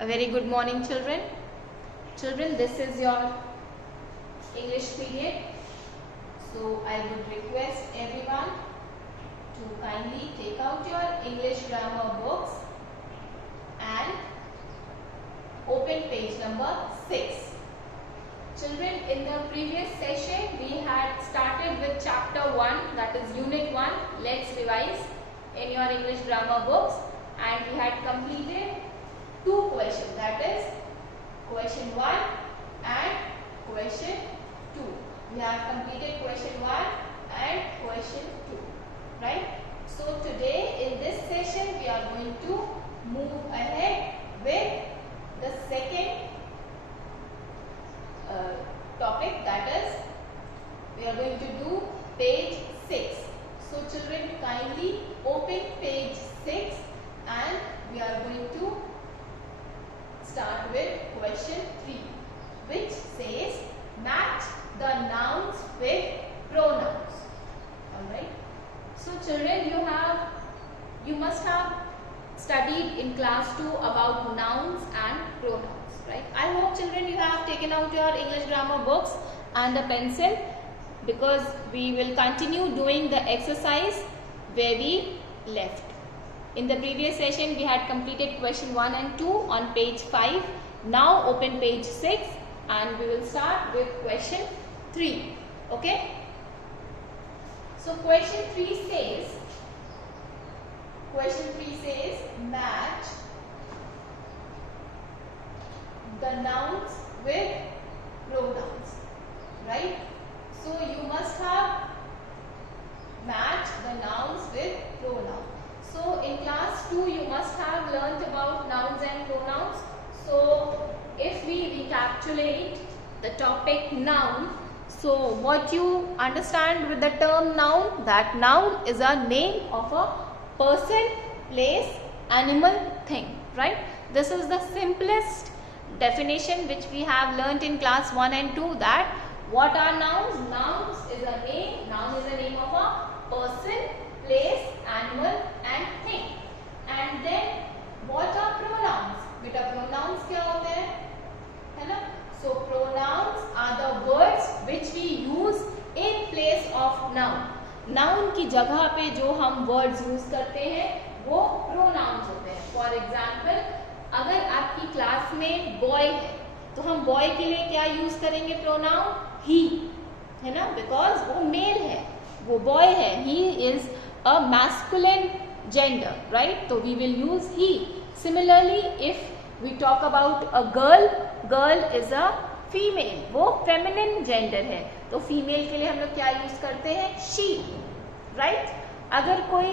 A very good morning, children. Children, this is your English period. So I would request everyone to kindly take out your English grammar books and open page number 6. Children, in the previous session we had started with chapter 1, that is unit 1. Let's revise in your English grammar books, and we had completed 2 questions, that is question 1 and question 2. We have completed question 1 and question 2, right? So today in this session we are going to move ahead with the second topic, that is we are going to do page 6. So children, kindly open page 6 and we are going to start with question 3, which says match the nouns with pronouns. Alright. So children, you must have studied in class 2 about nouns and pronouns, right? I hope children you have taken out your English grammar books and a pencil, because we will continue doing the exercise where we left. In the previous session we had completed question 1 and 2 on page 5. Now open page 6 and we will start with question 3. Okay? So question 3 says match the nouns with pronouns, right? So you must have matched the nouns with pronouns. So in class 2 you must have learnt about nouns and pronouns. So if we recapitulate the topic noun, so what you understand with the term noun, that noun is a name of a person, place, animal, thing, right? This is the simplest definition which we have learnt in class 1 and 2, that what are nouns? Nouns is a name, noun is a name of a person, place, animal and thing. And then what are pronouns? Beta pronouns क्या होते हैं, है ना? So pronouns are the words which we use in place of noun. Noun की जगह पे जो हम words use करते हैं वो pronouns होते हैं. For example, अगर आपकी क्लास में boy है तो हम boy के लिए क्या use करेंगे pronoun? He, है ना? Because वो male है, वो boy है, he is a masculine gender, right? So we will use he. Similarly, if we talk about a girl is a female, वो feminine gender है, तो female के लिए हम लोग क्या use करते हैं? she, right? अगर कोई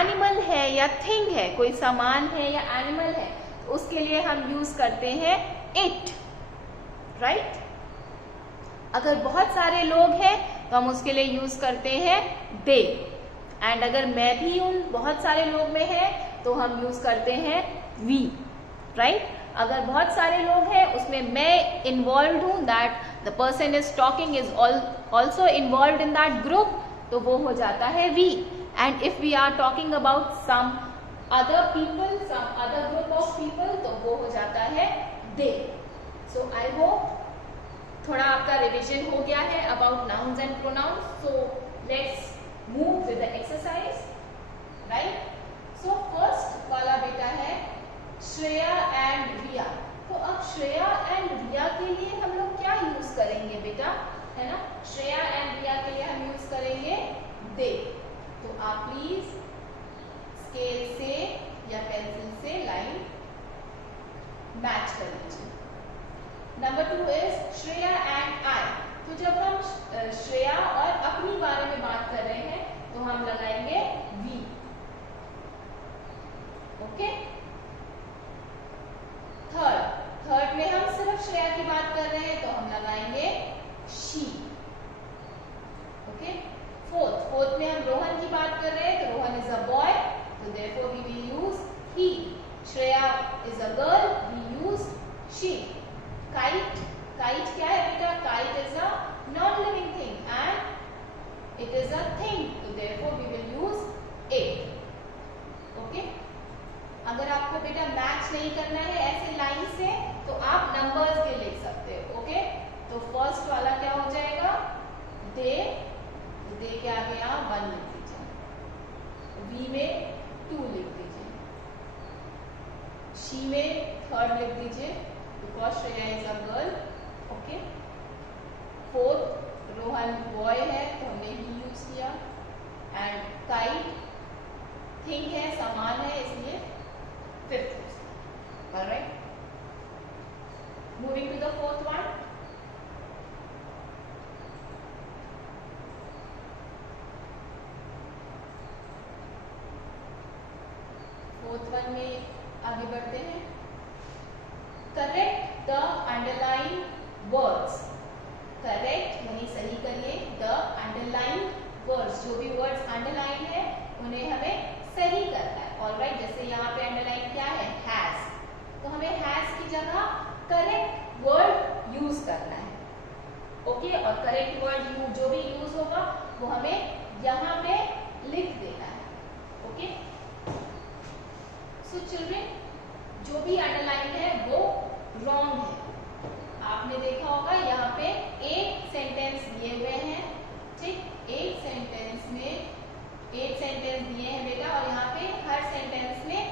animal है या thing है, कोई सामान है या animal है, तो उसके लिए हम use करते हैं it, right? अगर बहुत सारे लोग हैं तो हम उसके लिए यूज करते हैं they. एंड अगर मैं भी उन बहुत सारे लोग में है तो हम यूज करते हैं we, राइट? अगर बहुत सारे लोग हैं उसमें मैं इन्वॉल्व हूँ, that the person is talking is also involve in that group, तो वो हो जाता है we. And if we are talking about some other people, some other group of people, तो वो हो जाता है they. सो आई होप थोड़ा आपका रिविजन हो गया है about nouns and pronouns. So let's move with the exercise, right? So first वाला बेटा है श्रेया एंड रिया. तो अब श्रेया एंड रिया के लिए हम लोग क्या यूज करेंगे बेटा, है ना? श्रेया एंड रिया के लिए हम यूज करेंगे दे. तो आप प्लीज स्केल से या पेंसिल से लाइन मैच कर लीजिए. Number 2 is Shreya and I. तो जब हम श्रेया और अपनी बारे में बात कर रहे हैं तो हम लगाएंगे वी. ओके. थर्ड में हम सिर्फ श्रेया की बात कर रहे हैं तो हम लगाएंगे शी. ओके. फोर्थ में हम रोहन की बात कर रहे हैं तो रोहन इज अ बॉय, तो therefore we will use he. Shreya is a girl, we use she. Kite क्या है बेटा? Kite is a non-living thing and it is a thing, so therefore we will use it. Okay? अगर आपको बेटा match नहीं करना है, ऐसे लाइन के आगे यहाँ 1 लिख दीजिए, V में 2 लिख दीजिए, शी में 3rd लिख दीजिए because Shreya is a girl. Okay, 4th Rohan boy है तो हमने ही यूज किया, एंड काइट थिंग है, सामान है, इसलिए 5th यूज किया। Alright, moving to the 4th one. में आगे बढ़ते हैं। Correct the underline words, correct यानी सही करिए, द अंडरलाइन वर्ड्स, जो भी वर्ड्स अंडरलाइन है उन्हें हमें सही करना है। ऑलराइट, जैसे यहाँ पे अंडरलाइन क्या है, हैज, तो हमें हैज की जगह करेक्ट वर्ड यूज करना है। ओके, और करेक्ट वर्ड जो भी यूज होगा वो हमें यहाँ पे लिख देना है। ओके, सो चिल्ड्रन, जो भी अंडरलाइन है वो रॉन्ग है। आपने देखा होगा यहाँ पे एक सेंटेंस दिए हुए हैं, ठीक, एक सेंटेंस दिए हैं बेटा, और यहाँ पे हर सेंटेंस में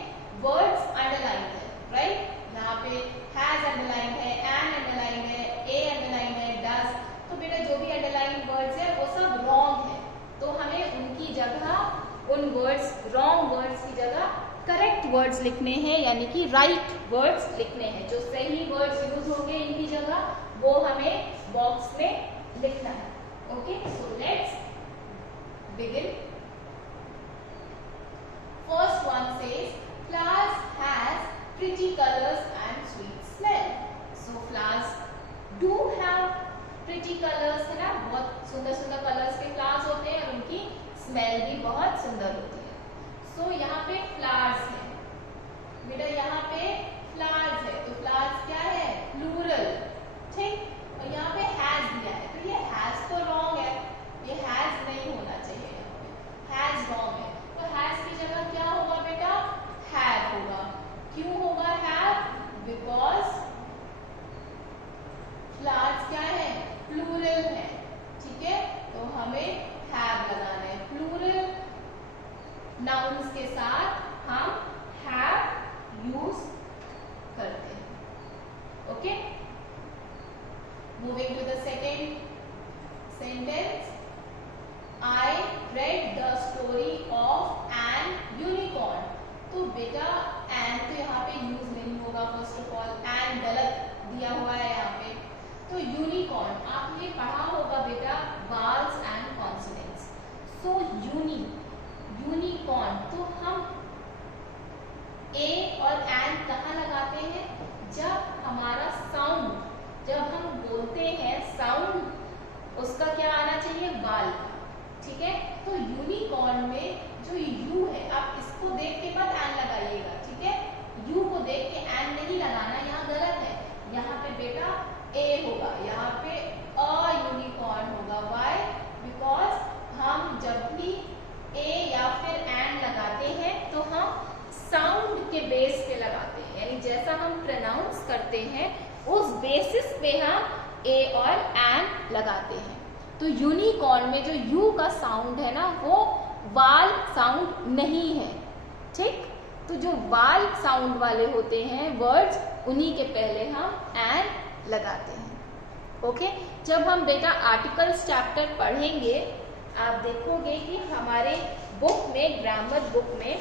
वर्ड्स अंडरलाइन है। राइट, यहाँ पे हैज अंडरलाइन है, एन अंडरलाइन है, ए अंडरलाइन है, डज, तो बेटा जो भी अंडरलाइन वर्ड्स है वो सब रॉन्ग है, तो हमें उनकी जगह, उन वर्ड्स, रॉन्ग वर्ड्स की जगह करेक्ट वर्ड्स लिखने हैं, यानी कि राइट वर्ड्स लिखने हैं। जो सही वर्ड्स यूज होंगे इनकी जगह वो हमें बॉक्स में लिखना है। Okay, so let's begin. First one says flowers has pretty colors and sweet smell. So flowers do have pretty colors, है ना, बहुत सुंदर सुंदर कलर्स के फ्लावर्स होते हैं और उनकी स्मेल भी बहुत सुंदर होती है। सो यहाँ पे फ्लावर्स है बेटा, यहाँ पे फ्लावर्स है, तो फ्लावर्स क्या है, प्लूरल, ठीक, और यहाँ पे हैज दिया है, तो ये हैज तो रॉन्ग है, ये हैज नहीं होना चाहिए, यहाँ पे हैज रॉन्ग है, तो हैज की जगह क्या होगा बेटा, हैव होगा। क्यों होगा हैव, बिकॉज फ्लावर्स क्या है, प्लूरल है, ठीक है, तो हमें हैव लगाना है। प्लूरल नाउन्स के साथ हम हैव यूज करते हैं। Okay, moving to the second sentence. I read the story of an unicorn, तो बेटा एन तो यहाँ पे यूज नहीं होगा, फर्स्ट ऑफ ऑल एन गलत दिया हुआ है यहाँ पे, तो यूनिकॉर्न आपने पढ़ा होगा बेटा, vowels and consonants, so unicorn, तो हम ए और एन कहाँ लगाते हैं, जब हमारा साउंड, जब हम बोलते हैं साउंड उसका क्या आना चाहिए, वाल का, ठीक है, तो यूनिकॉर्न में जो यू है, आप इसको देख के बाद एन लगाइएगा, ठीक है, यू को देख के एन नहीं लगाना, यहाँ गलत है, यहाँ पे बेटा ए होगा, यहाँ पे अ यूनिकॉर्न होगा। व्हाई, बिकॉज हम जब भी ए या फिर एन लगाते हैं तो हम साउंड के बेस पे लगाते हैं, यानी जैसा हम प्रोनाउंस करते हैं उस बेसिस पे हम ए और एन लगाते हैं। तो यूनिकॉर्न में जो यू का साउंड है ना, वो वाल साउंड नहीं है, ठीक, तो जो वाल साउंड वाले होते हैं वर्ड्स, उन्हीं के पहले हम एन लगाते हैं। ओके, जब हम बेटा आर्टिकल्स चैप्टर पढ़ेंगे, आप देखोगे कि हमारे बुक में, ग्रामर बुक में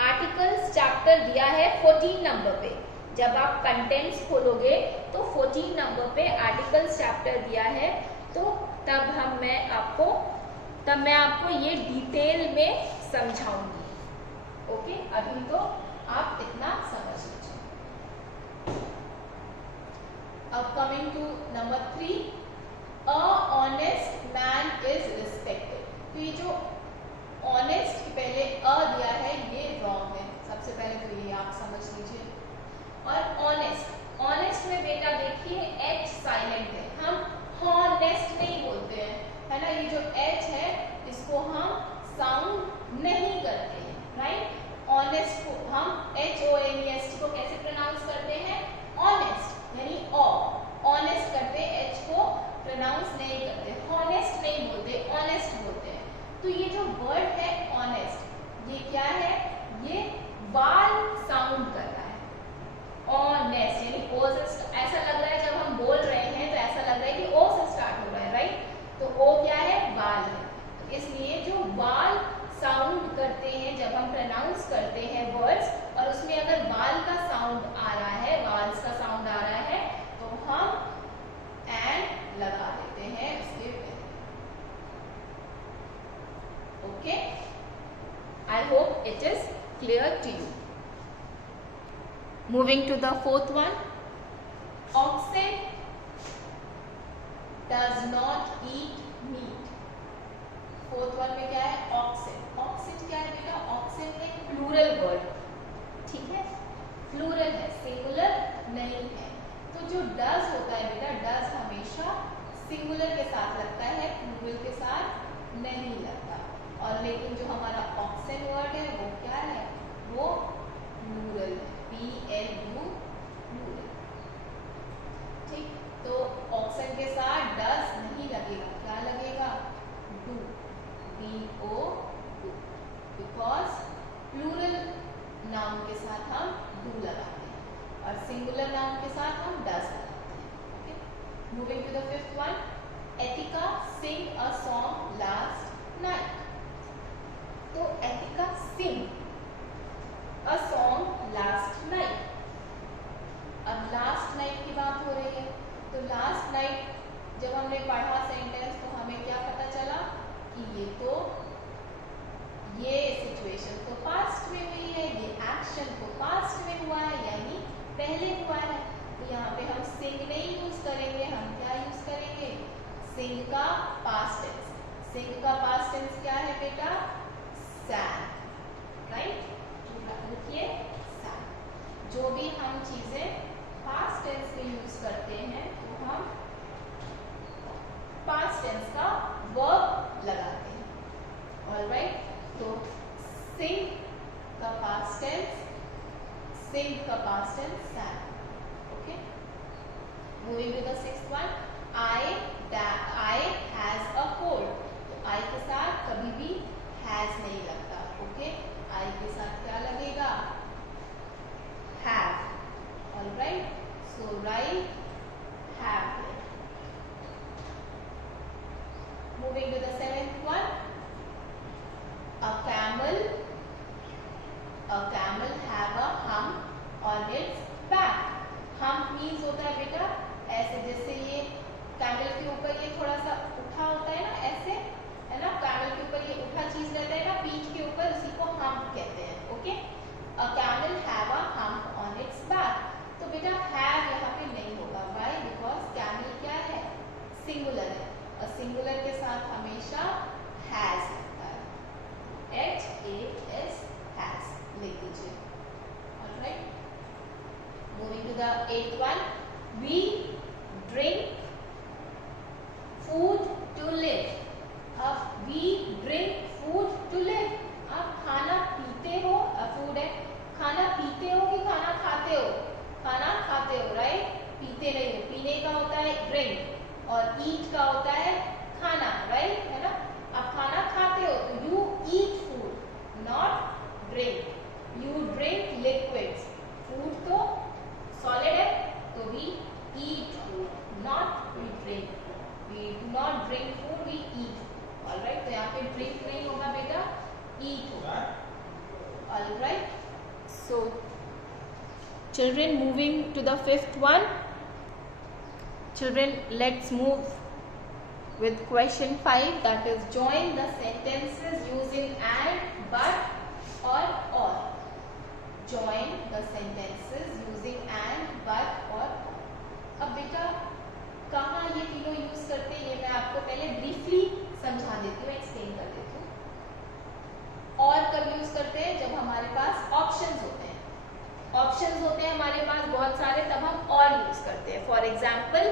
आर्टिकल्स चैप्टर दिया है 14 नंबर पे। जब आप कंटेंट्स खोलोगे तो 14 नंबर पे आर्टिकल्स चैप्टर दिया है, तो तब मैं आपको ये डिटेल में समझाऊंगी। ओके, अभी तो आप इतना समझ लीजिए। अब coming to number 3, a honest man is respected, तो ये जो ऑनेस्ट के पहले अ दिया है ये रॉन्ग है, सबसे पहले तो ये आप समझ लीजिए। और ऑनेस्ट में बेटा देखिए एच साइलेंट है, हम हॉनेस्ट नहीं बोलते हैं, है ना, ये जो एच है इसको हम साउंड नहीं करते हैं। राइट, ऑनेस्ट को हम HONEST को कैसे प्रोनाउंस करते हैं, ऑनेस्ट यानी ऑनेस्ट करते, एच को प्रोनाउंस नहीं करते, हॉनेस्ट नहीं बोलते, honest Moving to the fourth one, oxen does not eat meat. Fourth one में क्या है? oxen. oxen क्या है बेटा? oxen एक प्लूरल वर्ड, ठीक है, प्लूरल है, सिंगुलर नहीं है. तो जो डज होता है बेटा, डज हमेशा सिंगुलर के साथ लगता है, प्लूरल के साथ नहीं लगता. और लेकिन जो हमारा oxen वर्ड है वो क्या है? वो प्लूरल है, PLU प्लूरल. ठीक, तो ऑक्सन के साथ डज नहीं लगेगा, क्या लगेगा? Do, DO, do, because plural noun के साथ हम डू लगाते हैं और सिंगुलर नाउन के साथ हम डज लगाते हैं. Okay, moving to the fifth one, Etika sing a song last night. तो Etika sing a song last night. अब लास्ट नाइट की बात हो रही है, तो लास्ट नाइट जब हमने पढ़ा सेंटेंस तो हमें क्या पता चला कि ये सिचुएशन तो पास्ट में हुई है, ये एक्शन तो पास्ट में हुआ है, यानी पहले हुआ है. तो यहाँ पे हम सिंग नहीं यूज करेंगे, हम क्या यूज करेंगे? सिंग का पास्ट टेंस. सिंग का पास्ट टेंस क्या है बेटा? sang. राइट, लिखिए sang. जो भी हम चीजें पास्ट टेंस में यूज करते हैं तो हम पास्ट टेंस का वर्ब लगाते हैं. ऑलराइट, तो सिंग का पास्ट टेंस, सिंग का past tense sang. Okay, moving to the sixth one, I has a cold. तो I के साथ कभी भी has नहीं लगता. ओके, I के साथ क्या लगेगा? have. Alright, so write have here. Moving to the seventh one, a camel have a hump on its back. hump means होता है बेटा ऐसे, जैसे ये कैमल के ऊपर ये थोड़ा सा उठा होता है ना, ऐसे है ना, कैमल के ऊपर ये उठा चीज रहता है ना पीठ के ऊपर, उसी को hump कहते हैं. Okay, a camel have a hump on its back. तो बेटा have यहाँ पे नहीं होगा. Why? Because camel क्या है? सिंगुलर है और सिंगुलर के साथ हमेशा has लगता है. HAS, has लिख दीजिए. Alright, moving to the eighth one, we drink food to live. अब we drink food to live. आप खाना पीते हो, फूड है, खाना पीते हो कि खाना खाते हो? खाना खाते हो, राइट, पीते नहीं हो. पीने का होता है ड्रिंक और ईट का होता है खाना, राइट, है ना. आप खाना खाते हो तो you eat food, not drink. You drink liquids. Food तो सॉलिड है तो we eat food, not we drink. We do not drink food, we eat. Alright, तो यहाँ पे ड्रिंक नहीं होगा बेटा, ईट होगा. Alright, so children, moving to the fifth one, children, let's move with question 5, that is join the sentences using and, but or. Join the sentences using and, but or. अब बेटा कहाँ ये तीनों use करते हैं ये मैं आपको पहले ब्रीफली समझा देती हूँ, एक्सप्लेन कर देती हूँ. और कब यूज करते हैं? जब हमारे पास ऑप्शंस होते हैं. ऑप्शंस होते हैं हमारे पास बहुत सारे, तब हम और यूज करते हैं. फॉर एग्जाम्पल,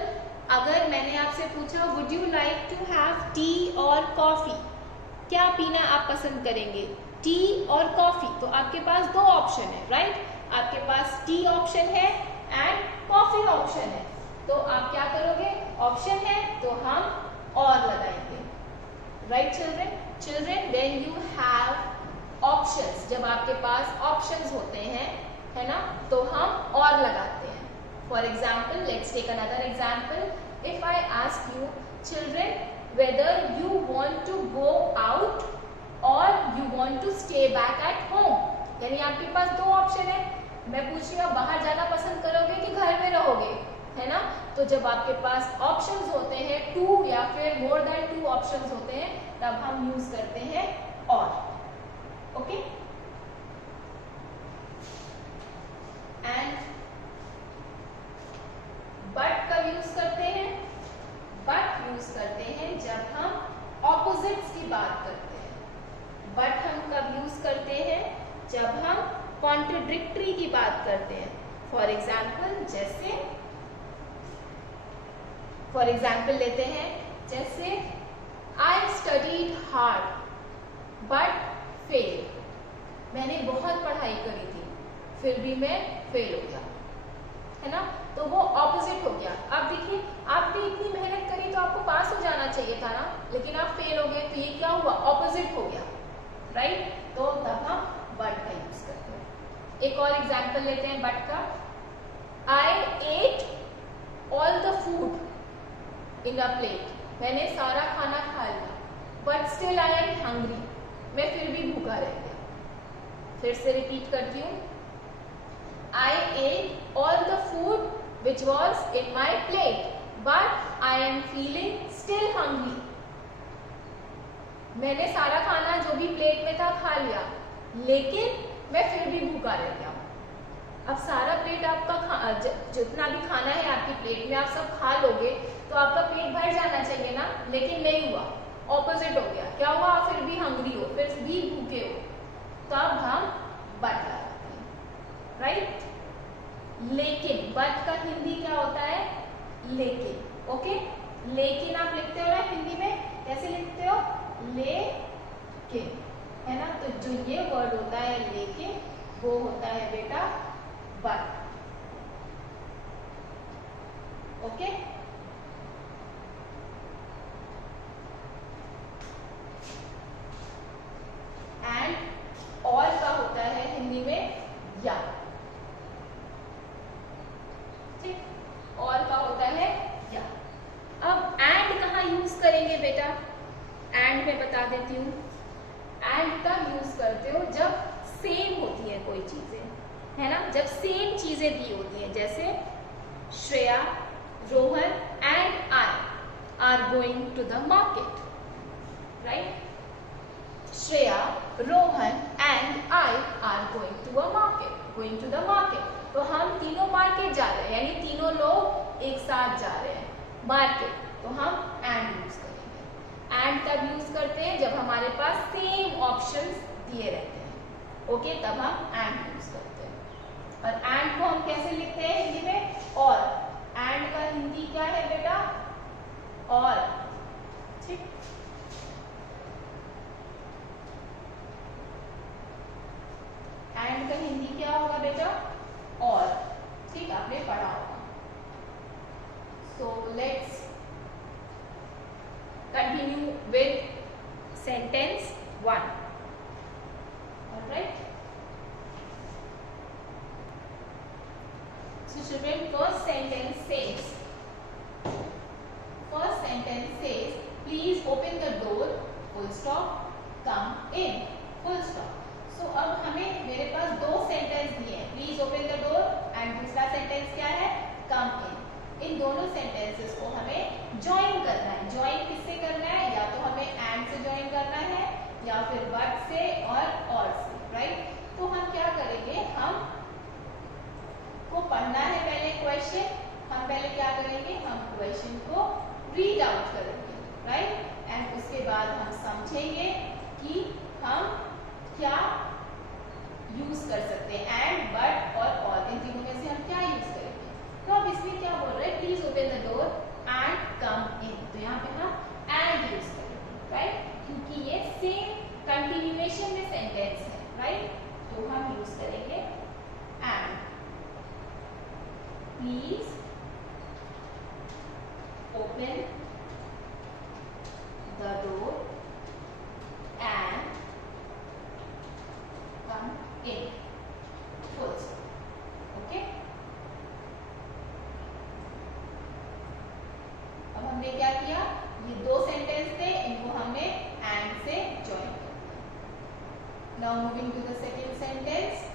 अगर मैंने आपसे पूछा would you like to have tea और कॉफी, क्या पीना आप पसंद करेंगे, टी और कॉफी? तो आपके पास दो ऑप्शन है, राइट. आपके पास टी ऑप्शन है एंड कॉफी ऑप्शन है. तो आप क्या करोगे? ऑप्शन है तो हम और लगाएंगे, right children. Then you have options. जब आपके पास ऑप्शंस होते हैं, है ना, तो हम और लगाते हैं. For example, let's take another example. If I ask you children whether you want to go out or you want to stay back at home, यानी आपके पास दो ऑप्शन है. मैं पूछ रही हूँ बाहर जाना पसंद करोगे कि घर में रहोगे, है ना. तो जब आपके पास ऑप्शंस होते हैं, टू या फिर मोर देन टू ऑप्शंस होते हैं, तब हम यूज करते हैं और. ओके, एंड ऑपोजिट्स की बात करते हैं. बट हम कब यूज करते हैं? जब हम कॉन्ट्रडिक्टरी की बात करते हैं. फॉर एग्जाम्पल लेते हैं, जैसे I studied hard but fail. मैंने बहुत पढ़ाई करी थी, फिर भी मैं फेल हो गया, है ना. तो वो ऑपोजिट हो गया. अब देखिए, आपने इतनी मेहनत करी तो आपको पास हो जाना चाहिए था ना, लेकिन आप फेल हो गए, तो ये क्या हुआ? ऑपोजिट हो गया, राइट. तो तब हम बट का यूज करते हैं. एक और एग्जाम्पल लेते हैं बट का. I ate all the food in a plate. मैंने सारा खाना खा लिया, but still I am hungry. मैं फिर भी भूखा रह गया. फिर से रिपीट करती हूँ. I ate all the food which was in my plate, but I am feeling still hungry. मैंने सारा खाना जो भी प्लेट में था खा लिया, लेकिन मैं फिर भी भूखा रह गया. अब सारा प्लेट आपका जितना भी खाना है आपकी प्लेट में आप सब खा लोगे तो आपका पेट भर जाना चाहिए ना, लेकिन नहीं हुआ, ऑपोजिट हो गया. क्या हुआ? आप फिर भी हंग्री हो, फिर भी भूखे हो. तब हम बट लगाते हैं, राइट. लेकिन बट का हिंदी क्या होता है? लेकिन. ओके, लेकिन आप लिखते हो ना हिंदी में, कैसे लिखते हो? लेकिन, है ना. तो जो ये वर्ड होता है लेकिन, वो होता है बेटा बट. ओके. एंड और का होता है हिंदी में या. और का होता है या. अब एंड कहाँ यूज करेंगे बेटा? एंड में बता देती हूँ. एंड तब यूज करते हो जब सेम होती है कोई चीजें, है ना. जब सेम चीजें दी होती हैं, जैसे Shreya, Rohan and I are going to the market, right. Shreya, Rohan and I are going to a market. Going to the market, तो हम तीनों मार्केट जा रहे हैं, यानी तीनों लोग एक साथ जा रहे हैं मार्केट. तो हम एंड यूज करेंगे. एंड तब यूज करते हैं जब हमारे पास सेम ऑप्शंस दिए रहते हैं. ओके, तब हम एंड यूज करते हैं. और एंड को हम कैसे लिखते हैं हिंदी में? और. एंड का हिंदी क्या है बेटा? और. ठीक. एंड का हिंदी क्या होगा बेटा? और. ठीक, आपने पढ़ा होगा. So let's continue with sentence 1. All right. So children, first sentence says, please open the door, full stop, come in, full stop. So अब हमें मेरे पास दो सेंटेंस दिए हैं, please open the door and दूसरा सेंटेंस क्या है? कम इन. इन दोनों सेंटेंसेस को हमें ज्वाइन करना है. ज्वाइन किससे करना है? या तो हमें एंड से ज्वाइन करना है या फिर बट से और से, राइट. तो हम क्या करेंगे? हम को पढ़ना है पहले क्वेश्चन. हम पहले क्या करेंगे? हम क्वेश्चन को रीड आउट करेंगे, राइट. एंड उसके बाद हम समझेंगे कि हम क्या यूज कर सकते हैं. एंड, बट और इन तीनों में से हम क्या यूज करेंगे? तो अब इसमें क्या बोल रहे हैं? Please open the door and come in. तो यहाँ पे हम एंड यूज करेंगे, राइट, क्योंकि ये सेम कंटिन्यूएशन में सेंटेंस है, राइट. तो हम यूज करेंगे and. Please open the door and come in, full stop. Okay. अब हमने क्या किया? ये दो सेंटेंस थे, इनको हमने एंड से ज्वाइन कर दिया. Now moving to the second sentence.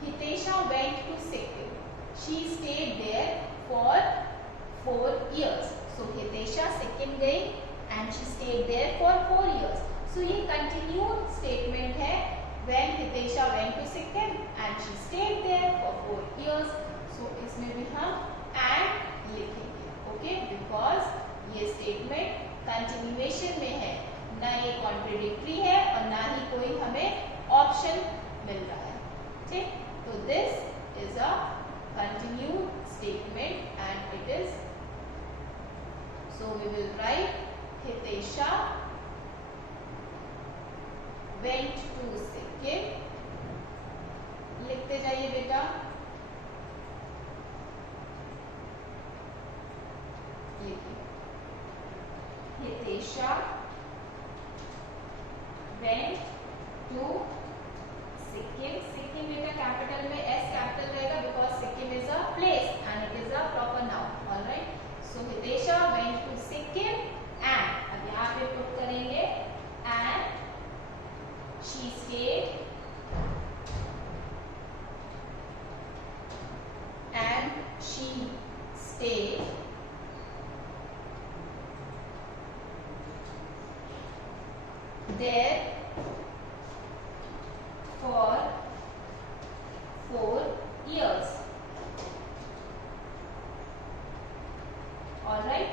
Hitesha went to Sikkim. She stayed there for 4 years. So Hitesha Sikkim गई and she stayed there for 4 years. So ये continued statement है. When Hitesha went to Sikkim and she stayed there for 4 years. So इसमें भी हम and लिखेंगे, okay, because ये statement continuation में है. she stayed there for 4 years. Alright.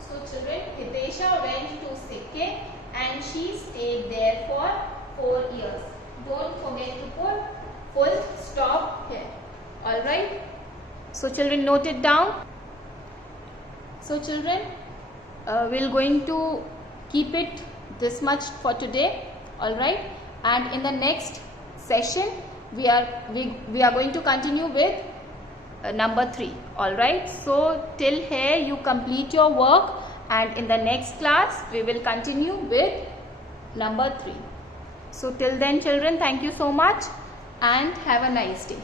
So children, Hidesha went to Sikkim and she stayed there for 4 years. Don't forget to put full stop here. Alright. So children, note it down. So children, we're going to keep it this much for today. Alright. And in the next session, we are going to continue with number 3. Alright. So till here you complete your work, and in the next class we will continue with number 3. So till then children, thank you so much and have a nice day.